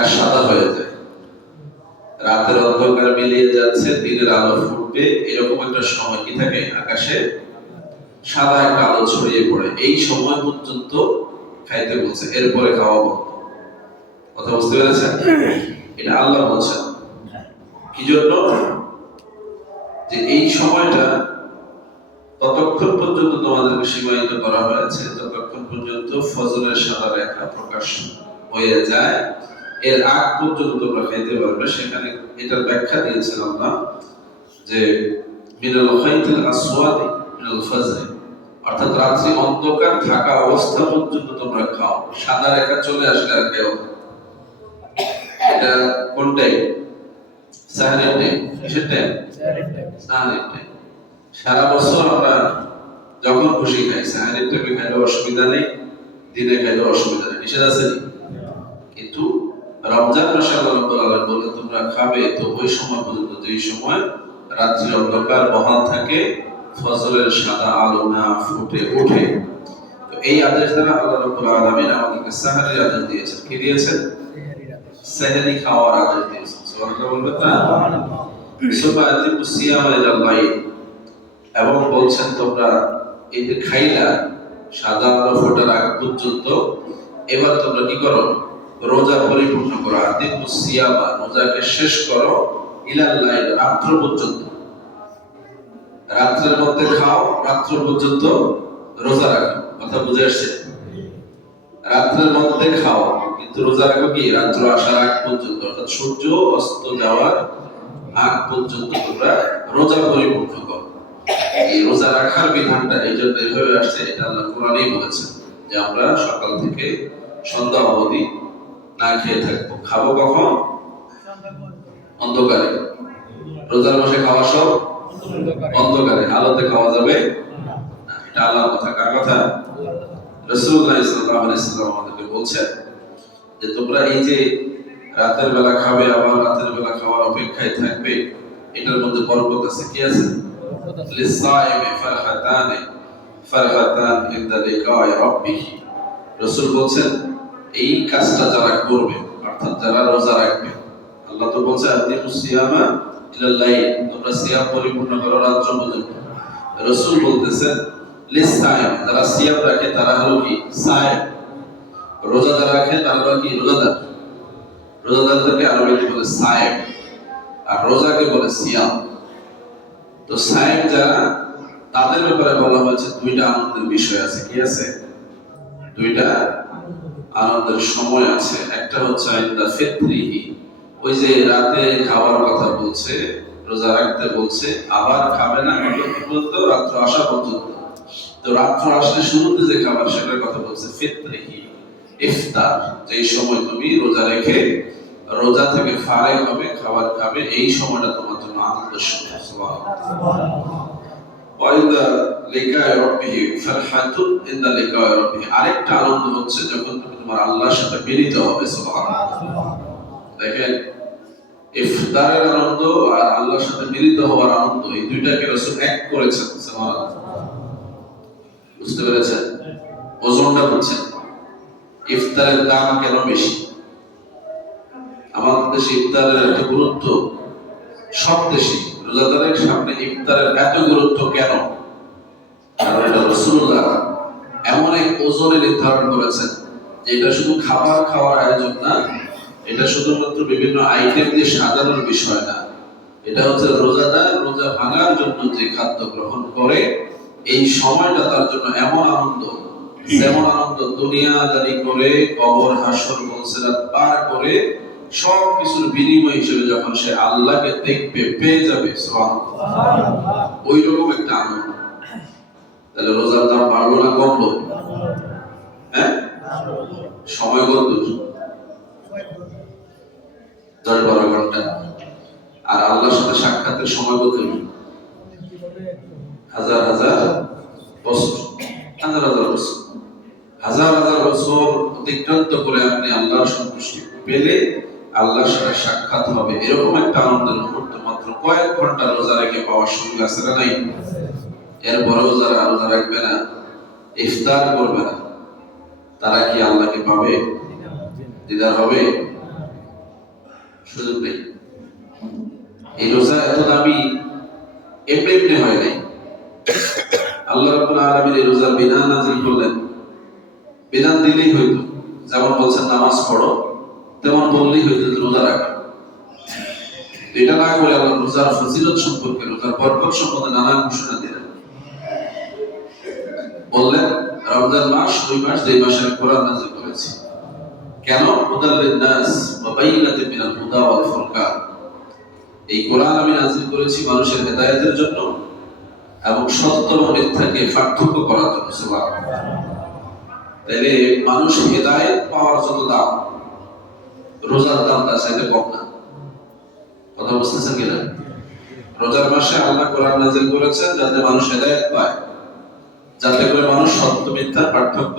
আকাশ সাদা হয়ে যায়, রাতের অন্ধকার মিলিয়ে যাচ্ছে, দিনের আলো ফুটবে, এরকম একটা সময় কি থাকে আকাশে সাদা একটা আলো ছড়িয়ে পড়ে। এই সময় পর্যন্ত খাইতে বলছে, এরপরে খাওয়া বন্ধ। কথা বুঝতে পেরেছেন? এটা আল্লাহ বলছেন। কি জন্য? যে এই সময়টা ততক্ষণ পর্যন্ত তোমাদেরকে সীমায়িত করা হয়েছে যতক্ষণ পর্যন্ত ফজরের সাদা রেখা প্রকাশ হয়ে যায়, এর আগ পর্যন্ত তোমরা খাইতে পারবে। সেখানে এটার ব্যাখ্যা দিয়েছিলাম না যে মিনাল খাইতিল আসওয়াদি মিনাল ফজর, অর্থাৎ রাত্রি অন্ধকার থাকা অবস্থা পর্যন্ত তোমরা খাও, সাদা রেখা চলে আসলে আর খেও। এটা কোন টাইম? সাহারের টাইম। কিসের টাইম? সাহারের টাইম। সারা বছর আমরা যখন খুশি খাই, সাহারের টাইমে খাইলে অসুবিধা নেই, দিনে খাইলে অসুবিধা নেই, নিষেধ আছে নি? কিন্তু রমজান মাসে আল্লাহ রাব্বুল আলামিন বলেন তোমরা খাবে তো ওই সময় পর্যন্ত, যেই সময় রাত্রি অন্ধকার বহাল থাকে, ফজরের সাদা আলো না ফুটে ওঠে। তো এই আদেশ দ্বারা আল্লাহ রাব্বুল আলামিন আমাদেরকে সাহারের আদেশ দিয়েছেন। কি দিয়েছেন? সেহরি খাওয়ার আদেশ দিয়েছেন। সুবহানাল্লাহ বলবেন না? সুবহানাল্লাহ সিয়াম ইলাল লাইল, এবং বলছেন তোমরা এই যে খাইলা সাদা আলো ফোটার আগ পর্যন্ত, এবার তোমরা কি করো? রোজা পরিপূর্ণ করো। আতিমুস সিয়ামা, রোজাকে শেষ করো, ইলাল লাইল, রাত্র পর্যন্ত। রাত্রের মধ্যে খাও, রাত্র পর্যন্ত রোজা রাখো। কথা বুঝে আসছে? রাত্রের মধ্যে খাও কিন্তু রোজা রাখো কি? রাত্র আসার আগ পর্যন্ত, অর্থাৎ সূর্য অস্ত যাওয়ার আগ পর্যন্ত তোমরা রোজা পরিপূর্ণ করো। এই রোজা রাখার বিধানটা এই জন্য এভাবে আসছে, এটা আল্লাহ কোরআনেই বলেছেন যে আমরা সকাল থেকে সন্ধ্যা অবধি না খেয়ে থাকবো। খাবো কখন? অন্ধকারে। রোজার মাসে খাওয়া সব অন্ধকারে, আলোতে খাওয়া যাবে না। এটা আল্লাহর কথা। কার কথা? রাসূলুল্লাহ সাল্লাল্লাহু আলাইহি ওয়াসাল্লাম আমাদেরকে বলছেন যে তোমরা এই যে রাতের বেলা খাবে, আবার রাতের বেলা খাওয়ার অপেক্ষায় থাকবে, এটার মধ্যে বরকত আছে। কি আছে? লিসাইমি ফারহাতান ইনদা লিকাই রাব্বিহি। রাসূল বলছেন এই কাজটা যারা করবে, অর্থাৎ যারা রোজা রাখবে, আল্লাহ তো বলছে আতিমুস সিয়ামা ইলাল লাইল, তোমরা সিয়াম পরিপূর্ণ করো রাত্র পর্যন্ত। রাসূল বলতেছেন লিসাইম, যারা সিয়াম রাখে তারা হলো কি? সাইম। রোজা যারা রাখে তারা হলো কি? রোজাদার। রোজাদারদেরকে আরবিতে বলে সাইম, আর রোজাকে বলে সিয়াম। তো সাইম যারা, তাদের ব্যাপারে বলা হয়েছে দুইটা আনন্দের বিষয় আছে। কি আছে? দুইটা আনন্দের সময় আছে। একটা হচ্ছে ইনদা ফিত্রিহি, ওই যে রাতে খাওয়ার কথা বলছে, রোজা রাখতে বলছে, আবার খাবে না পর্যন্ত, রাত্র আসা পর্যন্ত। তো রাত্র আসলে শুরুতে যে খাবার সেটার কথা বলছে ফিত্রিহি, ইফতার, যেই সময় তুমি রোজা রেখে রোজা থেকে ফারেক হবে, খাবার খাবে, এই সময়টা তোমার জন্য আনন্দের সময়। সুবহানাল্লাহ। ওয়াইদা লিকায় রাব্বিহি ফারহাতুন ইনদা লিকায় রাব্বিহি, আরেকটা আনন্দ হচ্ছে যখন তুমি তোমার আল্লাহর সাথে মিলিত হবে। সুবহানাল্লাহ। দেখেন, ইফতারের আনন্দ আর আল্লাহর সাথে মিলিত হওয়ার আনন্দ, এই দুইটাকে রাসূল এক করেছেন। সুবহানাল্লাহ। বুঝতে পেরেছেন? ওজনটা বুঝছেন? ইফতারের দাম কেন বেশি? আমাদের দেশে ইফতারের এত গুরুত্ব, সব দেশে রোজাদারের সামনে ইফতারের এত গুরুত্ব কেন? কারণ এটা রাসূলুল্লাহ এমন এক ওজনে নির্ধারণ করেছেন যে এটা শুধু খাবার খাওয়ার আয়োজন না, এটা শুধুমাত্র বিভিন্ন আইটেম দিয়ে সাজানোর বিষয় না, এটা হচ্ছে রোজাদার রোজা ভাঙার জন্য যে খাদ্য গ্রহণ করে এই সময়টা তার জন্য এমন আনন্দ, যেমন আনন্দ দুনিয়াদারি করে, কবর হাসর মনসিরাত পার করে সব কিছুর বিনিময় হিসেবে যখন সে আল্লাহকে দেখবে, পেয়ে যাবে, সুবহানাল্লাহ, ওই রকম একটা আনন্দ। তাহলে রোজার দাম বাড়লো না কমলো? হ্যাঁ, সময় কত? 10-12 ঘন্টা। আর আল্লাহর সাথে সাক্ষাতের সময় কত? হাজার হাজার বছর। হাজার হাজার বছর, হাজার হাজার বছর অতিক্রান্ত করে আপনি আল্লাহর সন্তুষ্টি পেলে আল্লাহর সাথে সাক্ষাৎ হবে, এরকম একটা আনন্দের মুহূর্ত মাত্র কয়েক ঘন্টা রোজা রেখে পাওয়ার সুযোগ আছে না নাই? এরপরেও যারা রোজা রাখবে না, ইফতার করবে না, তারা কি আল্লাহকে পাবে? দিদার হবে? সুযোগ নেই। এই রোজা এত দামি এমনি এমনি হয় নাই। আল্লাহ রাব্বুল আলামিন এই রোজার বিধান নাযিল করলেন, বিধান দিলেই হইতো। যেমন বলছেন নামাজ পড়ো, তেমন বললেই হইতো রোজা রাখো। এটা না করে আল্লাহ রোজার ফজিলত সম্পর্কে, রোজার বরকত সম্পর্কে নানান ঘোষণা দিলেন। বললেন রমজান মাস ওই মাস যে মাসে আমি কোরআন নাযিল করেছি। কেন? হুদাল লিন-নাস ওয়া বাইয়িনাতিন মিনাল হুদা ওয়াল ফুরকান। এই কোরআন আমি নাযিল করেছি মানুষের হেদায়েতের জন্য এবং সত্য ও মিথ্যাকে পার্থক্য করার জন্য। সুবহানাল্লাহ। তাইলে মানুষ হেদায়েত পাওয়ার যত দাম, রোজার দাম তার চাইতে কম না। কথা বুঝতেছেন কিনা? রোজার মাসে আল্লাহ কোরআন নাযিল করেছেন যাতে মানুষ হেদায়েত পায়, যাতে করে মানুষ সত্য মিথ্যার পার্থক্য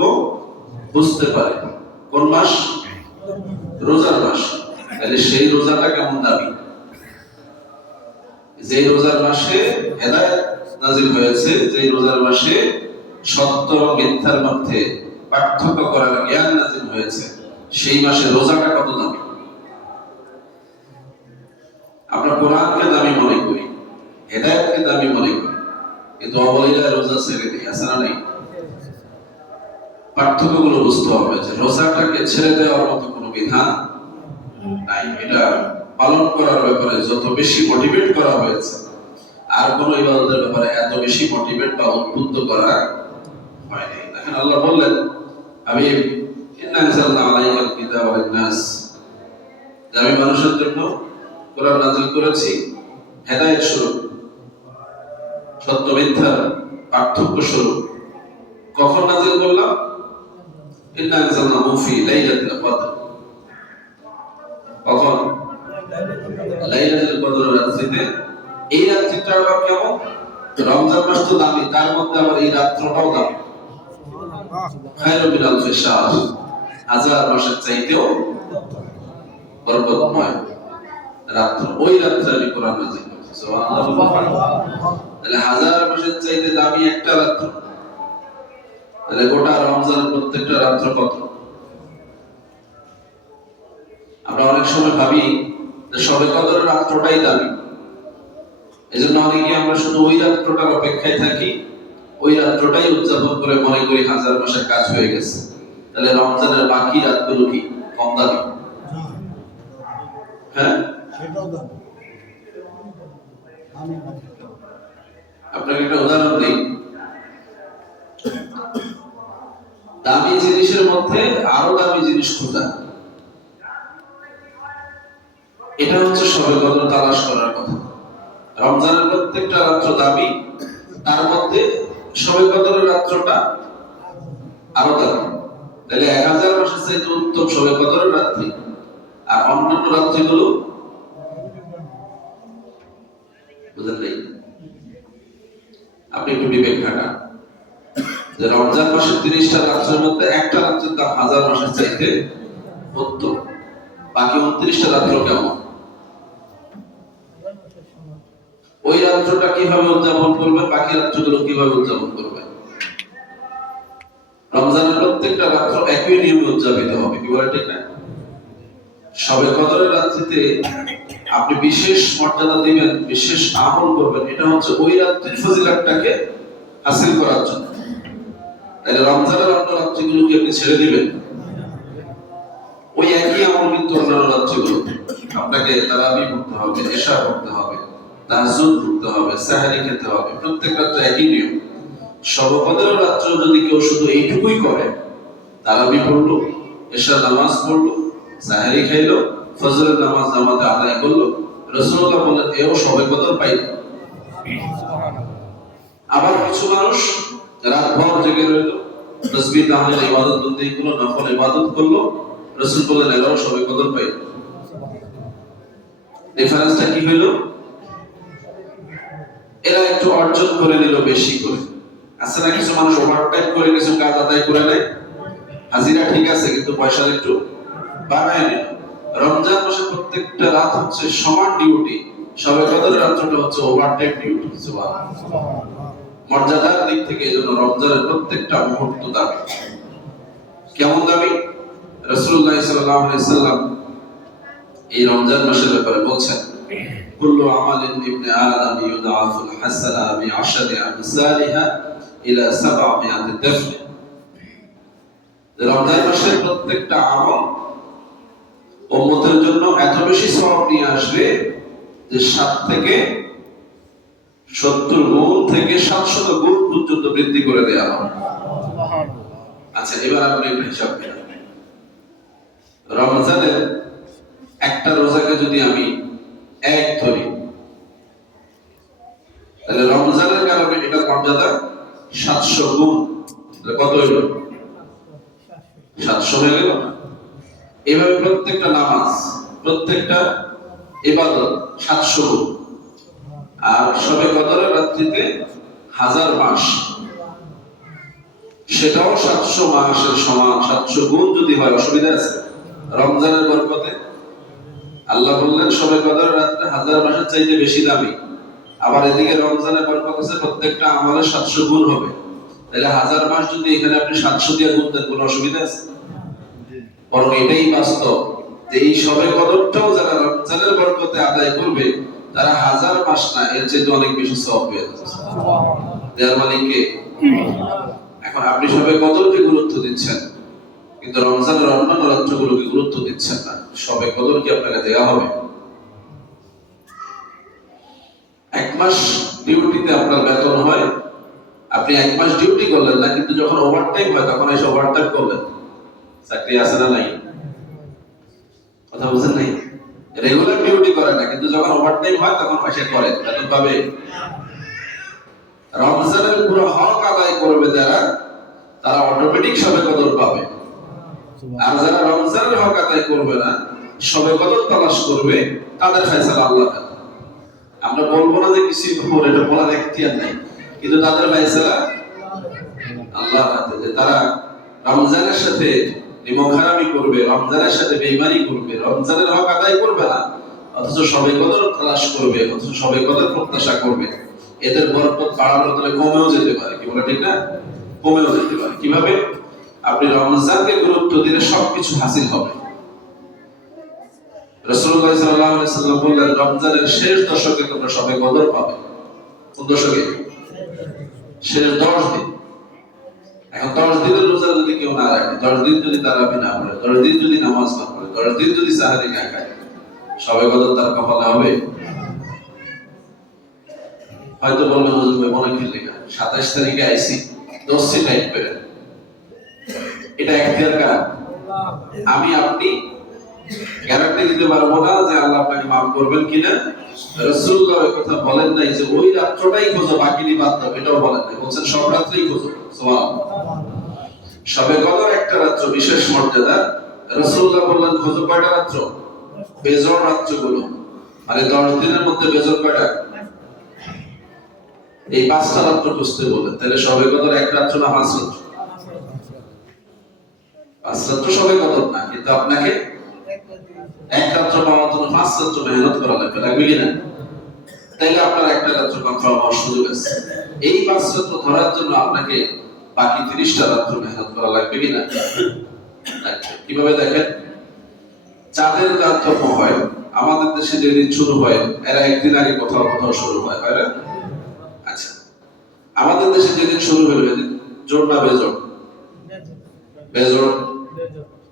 বুঝতে পারে। কোন মাস? রোজার মাস। তাহলে সেই রোজাটা কেমন দামি? যে রোজার মাসে হেদায়েত নাযিল হয়েছে, যে রোজার মাসে সত্য ও মিথ্যার মধ্যে পার্থক্য করার জ্ঞান নাযিল হয়েছে, সেই মাসে রোজাটা কত দামি? আমরা কোরআনকে দামি মনে করি, হেদায়েতকে দামি মনে করি, কিন্তু অবলীলায় রোজা ছেড়ে দিই, আছে না নাই? পার্থক্যগুলো বুঝতে হবে যে রোজাটাকে ছেড়ে দেওয়ার মতো কোনো বিধান নাই। এটা পালন করার ব্যাপারে যত বেশি মোটিভেট করা হয়েছে, আর কোনো ইবাদতের ব্যাপারে এত বেশি মোটিভেট বা উদ্বুদ্ধ করা হয়নি। দেখেন আল্লাহ বললেন, আমি ইন্না আনজালনা আলাইকাল কিতাবা লিন-নাস, আমি মানুষের জন্য কোরআন নাযিল করেছি হেদায়েত স্বরূপ, সত্য মিথ্যার পার্থক্য স্বরূপ। কখন নাযিল করলাম? ইন্না আনজালনাহু ফি লাইলাতিল কদর। কখন? লাইলাতুল কদর রাত্রিতে। এই রাত্রিটা আবার কেমন? রমজান মাস তো দামি, তার মধ্যে আবার এই রাত্রটাও দামি। খায়রুম মিন আলফি শাহর, হাজার মাসের চাইতেও বরকতময় রাত্র। ওই রাত্রে আমি কোরআন নাযিল করেছি। সুবহানাল্লাহ। তাহলে হাজার মাসের চাইতে দামি একটা রাত্র। তাহলে গোটা রমজানের প্রত্যেকটা রাত্র কত? আমরা অনেক সময় ভাবি যে শবে কদরের রাত্রটাই দামি, এজন্য অনেকে আমরা শুধু ওই রাত্রটার অপেক্ষায় থাকি, ওই রাত্রটাই উদযাপন করে মনে করি হাজার মাসের কাজ হয়ে গেছে। তাহলে রমজানের বাকি রাতগুলো কি কম দামি? হ্যাঁ, আপনাকে একটা উদাহরণ দিই। দামি জিনিসের মধ্যে আরো দামি জিনিস খোঁজা, এটা হচ্ছে শবে কদর তালাশ করার কথা। রমজানের প্রত্যেকটা রাত্র দামি, তার মধ্যে শবে কদরের রাত্রটা আরো দামি। তাহলে 1000 মাসের চাইতে উত্তম শবে কদরের রাত্রি, আর অন্যান্য রাত্রিগুলো বুঝলেন নাই? আপনি একটু বিবেক খাটান যে রমজান মাসের 30টা রাত্রের মধ্যে একটা রাত্রের দাম 1000 মাসের চাইতে উত্তম, বাকি 29টা রাত্র কেমন? ওই রাত্রটা কিভাবে উদযাপন করবে, বাকি রাত্রগুলো কিভাবে উদযাপন করবে? রমজানের প্রত্যেকটা রাত্র একই নিয়মে উদযাপিত হবে, কি বলে ঠিক না? শবে কদরের রাত্রিতে আপনি বিশেষ মর্যাদা দিবেন, বিশেষ আমল করবেন, এটা হচ্ছে ওই রাত্রির ফজিলতটাকে হাসিল করার জন্য। তাহলে রমজানের অন্য রাত্রিগুলোকে আপনি ছেড়ে দিবেন, ওই একই আমল কিন্তু অন্যান্য রাত্রিগুলো আপনাকে তারাবি পড়তে হবে, এশা পড়তে হবে, তাহাজ্জুদ পড়তে হবে, সাহরি খেতে হবে, প্রত্যেক রাত্রে একই নিয়ম। শবে কদরের রাত্রে যদি কেউ শুধু এইটুকুই করে, তারাবি পড়লো, এশার নামাজ পড়লো, সাহরি খাইলো, ফজরের নামাজ জামাতে আদায় করলো, রাসূলুল্লাহ বলেন এও শবে কদর পাইল। আবার কিছু মানুষ রাতভর জেগে রইল, তাসবিহ তাহলিল ইবাদত বন্দেগী গুলো, নফল ইবাদত করলো, রাসূল বলেন এরাও শবে কদর পাইল। ডিফারেন্সটা কি হইল? এরা একটু অর্জন করে নিল বেশি করে। আছে না কিছু মানুষ ওভারটাইম করে কিছু কাজ আদায় করে নেয়, হাজিরা ঠিক আছে কিন্তু পয়সা একটু বাড়ায় নিল। রমজান মাসে প্রত্যেকটা রাত হচ্ছে সমান ডিউটি, শবে কদরের রাতটা হচ্ছে ওভারটাইম ডিউটি। সুবহানাল্লাহ। মর্যাদার দিক থেকে এজন্য রমজানের প্রত্যেকটা মুহূর্ত দামি। কেমন দামি? রাসূলুল্লাহ সাল্লাল্লাহু আলাইহি সাল্লাম এই রমজান মাসের ব্যাপারে বলছেন কুল্লু আমালিন ইবনে আদম ইউদাফুল হাসানা বিআশরি আমসালিহা ইলা 700 দাফ। রমজান মাসের প্রত্যেকটা আমল উম্মতের জন্য এত বেশি সওয়াব নিয়ে আসবে যে 7 থেকে 70 গুণ থেকে 700 গুণ পর্যন্ত বৃদ্ধি করে দেওয়া হবে। আচ্ছা, এবার আপনি একটা হিসাব করেন। রমজানের একটা রোজাকে যদি আমি এক ধরি, তাহলে রমজানের কারণে এটা মর্যাদা 700 গুণ। কত হইল? 700 হয়ে গেল। এভাবে প্রত্যেকটা নামাজ, প্রত্যেকটা ইবাদত 700 গুণ। আর শবে কদরের রাত্রিতে 1000 মাস, সেটাও 700 মাসের সমান। 700 গুণ যদি হয় অসুবিধা আছে? রমজানের বরকতে আল্লাহ বললেন শবে কদরের রাত্রে 1000 মাসের চাইতে বেশি দামি। আবার এদিকে রমজানের বরকত আছে প্রত্যেকটা আমলে 700 গুণ হবে। তাহলে 1000 মাস যদি এখানে আপনি 700 দিয়ে গুণ দেন, কোনো অসুবিধা আছে? বরং এটাই বাস্তব যে এই শবে কদরটাও যারা রমজানের বরকতে আদায় করবে তারা 1000 মাস না, এর চেয়ে অনেক বেশি সওয়াব পেয়ে যাবে। দেয়ার মালিক কে? এখন আপনি শবে কদরকে গুরুত্ব দিচ্ছেন, কিন্তু রমজানের অন্যান্য রাত্রগুলোকে গুরুত্ব দিচ্ছেন না। শবে কদর কি আপনাকে দেওয়া হবে? এক মাস ডিউটিতে আপনার বেতন হয়, আপনি এক মাস ডিউটি করলেন না, কিন্তু যখন ওভারটাইম হয় তখন এসে ওভারটাইম করলেন। চাকরি আছে না নাই? কথা বুঝেন নাই? রেগুলার ডিউটি করে না, কিন্তু যখন ওভারটাইম হয় তখন এসে করে, বেতন পাবে। রমজানের পুরো হক আদায় করবে যারা, তারা অটোমেটিক শবে কদর পাবে। আর যারা রমজানের হক আদায় করবে না, শবে কদর তালাশ করবে, তাদের ফয়সালা আল্লাহ। আমরা বলবো না যে কিছু উপর, এটা বলার এখতিয়ার নাই, কিন্তু তাদের ফয়সালা আল্লাহর হাতে। যে তারা রমজানের সাথে নিমখারামি করবে, রমজানের সাথে বেঈমানি করবে, রমজানের হক আদায় করবে না, অথচ শবে কদর তালাশ করবে, অথচ শবে কদর প্রত্যাশা করবে, এদের বরকত বাড়ানোর তলে কমেও যেতে পারে। কি বলে ঠিক না? কমেও যেতে পারে। কিভাবে? আপনি রমজানকে গুরুত্ব দিলে সবকিছু হাসিল হবে। রাসূলুল্লাহ সাল্লাল্লাহু আলাইহি ওয়াসাল্লাম বললেন রমজানের শেষ দশকে তোমরা শবে কদর পাবে। কোন দশকে? শেষ 10 দিন। এখন 10 দিনের রোজা যদি কেউ না রাখে, 10 দিন যদি তারাবি না পড়ে, 10 দিন যদি নামাজ না পড়ে, 10 দিন যদি সাহারি না খায়, শবে কদর তার কপালে হবে? হয়তো বলবেন হুজুর ভাই মনে কি লেখা 27 তারিখে আইছি 10 টাইপ করে, এটা এখতিয়ার কার? আমি আপনি গ্যারান্টি দিতে পারবো না যে আল্লাহ আপনাকে মাফ করবেন কিনা। রাসূলুল্লাহ এই কথা বলেন নাই যে ওই রাতটাই খোঁজো বাকি দিন বাদ দাও, এটাও বলেন নাই। বলছেন সব রাত্রেই খোঁজো। সুবহানাল্লাহ। শবে কদর একটা রাত্র, বিশেষ মর্যাদা। রাসূলুল্লাহ বললেন খোঁজো কয়টা রাত্র? বেজর রাত্রগুলো। মানে 10 দিনের মধ্যে বেজর কয়টা? এই 5টা রাত্র খুঁজতে বলেন। তাহলে শবে কদর এক রাত্র না 5 রাত্র? 5 রাত্র শবে কদর না, কিন্তু আপনাকে এক রাত্র পাওয়ার জন্য 5 রাত্র মেহনত করা লাগবে, লাগবে কিনা? তাইলে আপনার একটা রাত্র কনফার্ম হওয়ার সুযোগ আছে। এই 5 রাত্র ধরার জন্য আপনাকে বাকি 30টা রাত্র মেহনত করা লাগবে কিনা? কিভাবে দেখেন? চাঁদের তারতম্য হয়। আমাদের দেশে যেদিন শুরু হয়, এরা একদিন আগে কোথাও কোথাও শুরু হয়, হয় না? আচ্ছা, আমাদের দেশে যেদিন শুরু হলো এদিন জোর না বেজোর? বেজোর।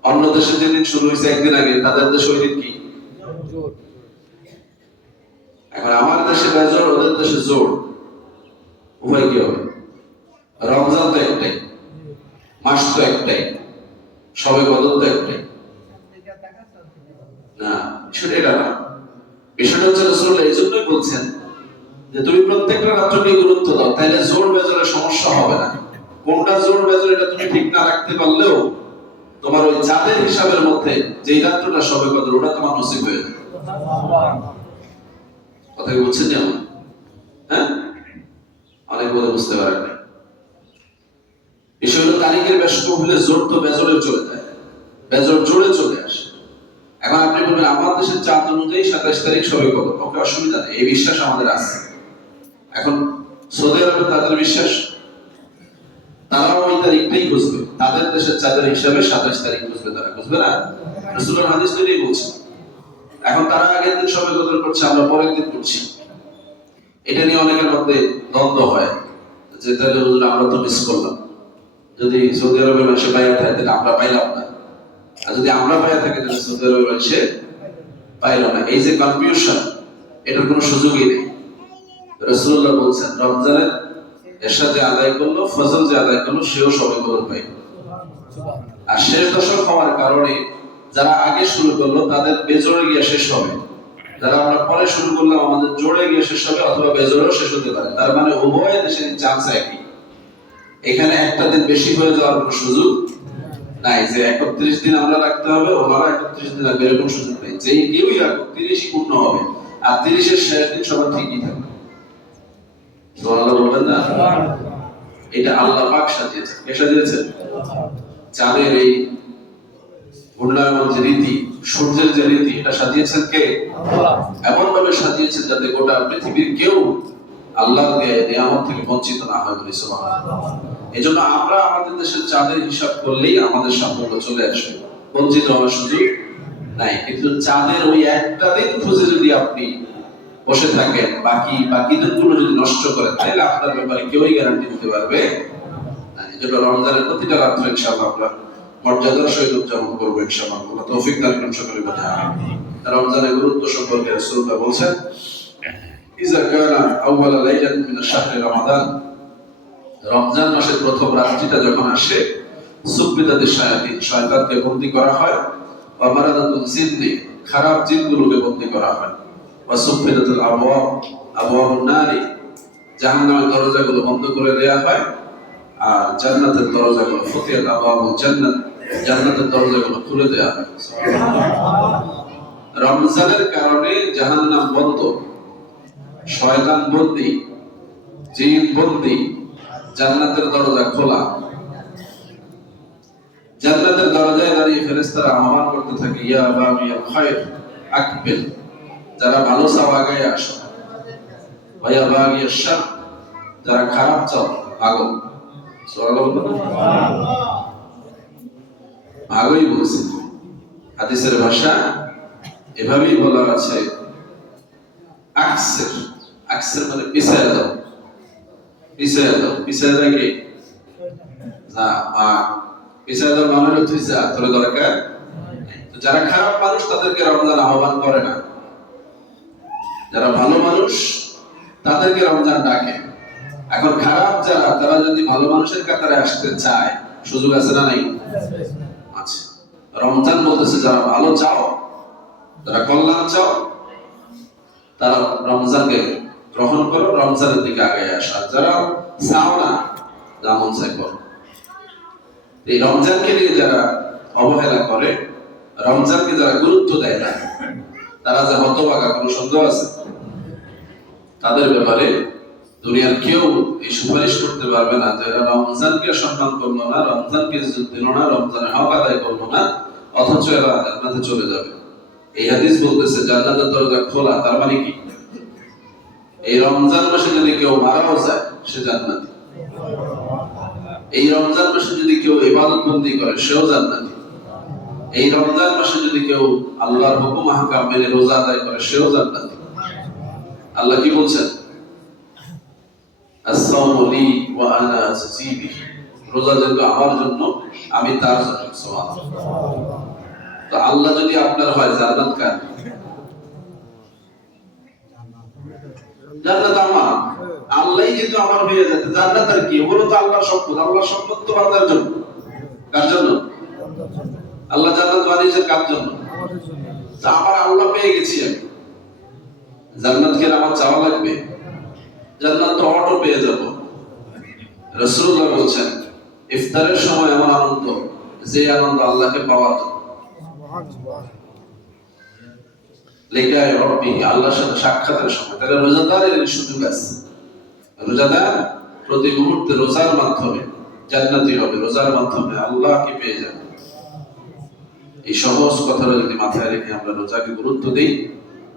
অন্য দেশে যেদিন শুরু হয়েছে একদিন আগে, তাদের দেশে ওই দিন কি? এখন আমার দেশে বেজোর, ওদের দেশে জোর, উভয় কি হবে? রমজান তো একটাই, মাস তো একটাই, শবে কদর তো একটাই না। বিষয়টা এটা না। বিষয়টা হচ্ছে রাসূলুল্লাহ এই জন্যই বলছেন যে তুমি প্রত্যেকটা রাত্রকে গুরুত্ব দাও, তাইলে জোর বেজোরের সমস্যা হবে না। কোনটা জোর বেজোর এটা তুমি ঠিক না রাখতে পারলেও তোমার ওই চাঁদের হিসাবের মধ্যে যেই রাত্রটা শবে কদর, ওটা তোমার নসিব হয়ে যাবে। কথা কি বুঝছেন? যেমন হ্যাঁ, অনেক বলে বুঝতে পারেন না। বিষয় হলো তারিখের ব্যস্ত হলে জোর তো বেজরে চলে যায়, বেজর জোরে চলে আসে। এখন আপনি বলবেন আমার দেশের চাঁদ অনুযায়ী 27 তারিখ শবে কদর, ওকে অসুবিধা নেই, এই বিশ্বাস আমাদের আছে। এখন সৌদি আরবে তাদের বিশ্বাস, তারাও ওই তারিখটাই বুঝবে, তাদের দেশের চাঁদের হিসাবে 27 তারিখ বুঝবে, তারা বুঝবে না? রাসূলুল্লাহ হাদিস তো এটাই বলছে। এখন তারা আগের দিন সবে কদর করছে, আমরা পরের দিন করছি। এটা নিয়ে অনেকের মধ্যে দ্বন্দ্ব হয় যে তাহলে হুজুর আমরা তো মিস করলাম, যদি সৌদি আরবের মানুষে পাইয়া থাকে তাহলে আমরা পাইলাম না, আর যদি আমরা পাইয়া থাকি তাহলে সৌদি আরবের মানুষে পাইল না। এই যে কনফিউশন, এটার কোনো সুযোগই নেই। রাসূলুল্লাহ বলছেন রমজানের এশা যে আদায় করলো, ফজর যে আদায় করলো, সেও সবে কদর পাইল। আর শেষ দশক হওয়ার কারণে যারা আগে শুরু করলো তাদের বেজোরে গিয়ে শেষ হবে, যারা আমরা পরে শুরু করলাম আমাদের জোরে গিয়ে শেষ হবে, অথবা বেজোরেও শেষ হতে পারে। তার মানে উভয় দেশের চান্স একই। এখানে একটা দিন বেশি হয়ে যাওয়ার কোনো সুযোগ নাই যে 31 দিন আমরা রাখতে হবে, ওনারা 31 দিন রাখবে, এরকম সুযোগ নেই। যেই কেউই রাখুক 30ই পূর্ণ হবে, আর 30-এর শেষ দিন সবার ঠিকই থাকবে। সুবহানাল্লাহ বলবেন না? এটা আল্লাহ পাক সাজিয়েছেন। কে সাজিয়েছেন? চাঁদের এই উন্নয়ন যে রীতি, সূর্যের যে রীতি, এটা সাজিয়েছেন কে? আল্লাহ। এমন ভাবে সাজিয়েছেন যাতে গোটা পৃথিবীর কেউ আল্লাহর নিয়ামত থেকে বঞ্চিত না হয়। বলি সুবহানাল্লাহ। এজন্য আমরা আমাদের দেশের চাঁদের হিসাব করলেই আমাদের সাফল্য চলে আসবে, বঞ্চিত হওয়ার সুযোগ নাই। কিন্তু চাঁদের ওই একটা দিন খুঁজে যদি আপনি বসে থাকেন, বাকি দিনগুলো যদি নষ্ট করেন, তাহলে আপনার ব্যাপারে কেউই গ্যারান্টি দিতে পারবে না। এজন্য রমজানের প্রতিটা রাত্রে ইনশাআল্লাহ আমরা মর্যাদার সহিত উদযাপন করবো ইনশাআল্লাহ। আল্লাহ তৌফিক দান করুন সকলে বলি আমিন। রমজানের গুরুত্ব সম্পর্কে রাসূলুল্লাহ বলেছেন, ইযা কানা আউয়াল লাইলাতিন মিন শাহরি রমাদান, রমজান মাসের প্রথম রাত্রিটা যখন আসে, সুফিদাতে শায়াতিন, শয়তানকে বন্দী করা হয়, ওয়া মারাদাতুল জিন্নি, খারাপ জিনগুলোকে বন্দী করা হয়, ওয়া সুফিদাতুল আবওয়াব, আবওয়াবুন নারি, জাহান্নামের দরজাগুলো বন্ধ করে দেয়া হয়, আর জান্নাতের দরজাগুলো ফুতিহাত আবওয়াবুল জান্নাত, জান্নাতের দরজাগুলো খুলে দেয়া হয়। রমজানের কারণে জাহান্নাম বন্ধ, শয়তান বন্দী, জিন বন্দী, জান্নাতের দরজা খোলা। জান্নাতের দরজায় দাঁড়িয়ে ফেরেশতারা আহ্বান করতে থাকে, ইয়া বাগিয়াল খায়র আকবিল, যারা ভালো চাও আগায় আসো, ওয়া ইয়া বাগিয়াশ শার, যারা খারাপ চাও ভাগো। সুবহানাল্লাহ। ভাগই বলছে। হাদিসের ভাষা এভাবেই বলা আছে, আকসির, আকসির মানে পিছায় দাও, পিছায় দাও, পিছায় দাও কি? যা পিছায় দাও মানে হলো তুই যা, তোর দরকার। তো যারা খারাপ মানুষ তাদেরকে রমজান আহ্বান করে না, যারা ভালো মানুষ তাদেরকে রমজান ডাকে। এখন খারাপ যারা, তারা যদি ভালো মানুষের কাতারে আসতে চায়, সুযোগ আছে না নাই? আচ্ছা, রমজান বলতেছে যারা ভালো চাও, যারা কল্যাণ চাও, তারা রমজানকে গ্রহণ করো, রমজানের দিকে আগে আসো। আর যারা চাও না, যেমন চাই করো। এই রমজানকে নিয়ে যারা অবহেলা করে, রমজানকে যারা গুরুত্ব দেয় না, তারা যে হতভাগা, কোনো সন্দেহ আছে? তাদের ব্যাপারে দুনিয়ার কেউ এই সুপারিশ করতে পারবে না যে এরা রমজানকে সম্মান করলো না, রমজানকে ইজ্জত দিল না, রমজানের হক আদায় করলো না, অথচ এরা জান্নাতে চলে যাবে। এই হাদিস বলতেছে জান্নাতের দরজা খোলা। তার মানে কি? এই রমজান মাসে যদি কেউ মারাও যায়, সে জান্নাতি। এই রমজান মাসে যদি কেউ ইবাদত বন্দি করে, সেও জান্নাতি। এই রমজান মাসে যদি কেউ আল্লাহর হুকুম আহকাম মেনে রোজা আদায় করে, সেও জান্নাতি। আল্লাহ কি বলছেন? আস-সাওমু লি ওয়া আনা আজজি বিহি, রোজা যেহেতু আমার জন্য, আমি তার জন্য। সুবহানাল্লাহ। তো আল্লাহ যদি আপনার হয়, জান্নাত কার? জান্নাত আমার। আল্লাহই যেহেতু আমার হয়ে যেত, জান্নাত আর কি? ওগুলো তো আল্লাহর সম্পদ। আল্লাহর সম্পদ তো বান্দার জন্য। কার জন্য? আল্লাহ জান্নাত বানিয়েছেন কার জন্য? আমাদের জন্য। তা আমার আল্লাহ পেয়ে গেছি আমি, জান্নাত কি আমার চাওয়া লাগবে? জান্নাত তো অটো পেয়ে যাব। রাসূলুল্লাহ বলেছেন, ইফতারের সময় এমন আনন্দ, যে আনন্দ আল্লাহকে পাওয়ার জন্য। লিকায়ে রব্বি, আল্লাহর সাথে সাক্ষাতের সময়। তাহলে রোজাদারের সুযোগ আছে। রোজাদার প্রতি মুহূর্তে রোজার মাধ্যমে জান্নাতি হবে, রোজার মাধ্যমে আল্লাহকে পেয়ে যাবে। এই সহজ কথাটা যদি মাথায় রেখে আমরা রোজাকে গুরুত্ব দিই,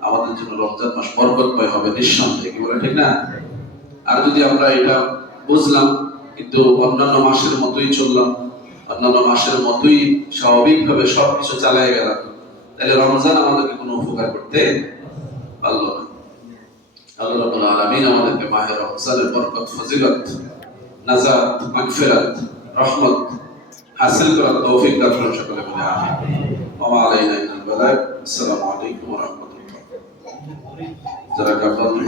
আমাদের জন্য রমজান মাস বরকতময় হবে নিঃসন্দেহে। কি বলে ঠিক না? আর যদি আমরা এটা বুঝলাম কিন্তু অন্যান্য মাসের মতোই চললাম, অন্যান্য মাসের মতোই স্বাভাবিকভাবে সবকিছু চালিয়ে গেলাম, তাহলে রমজান আমাদেরকে কোনো উপকার করতে পারলো না। আল্লাহ রাব্বুল আলামিন আমাদেরকে মাহে রমজানের বরকত, ফজিলত, নাজাত, মাগফিরাত, রহমত হাসিল করার তৌফিক দান করুন সকলে বলে আমিন। ওয়া মা আলাইনা ইল্লাল বালাগ। আসসালামু আলাইকুম ওয়া রাহমাতুল্লাহ। যারা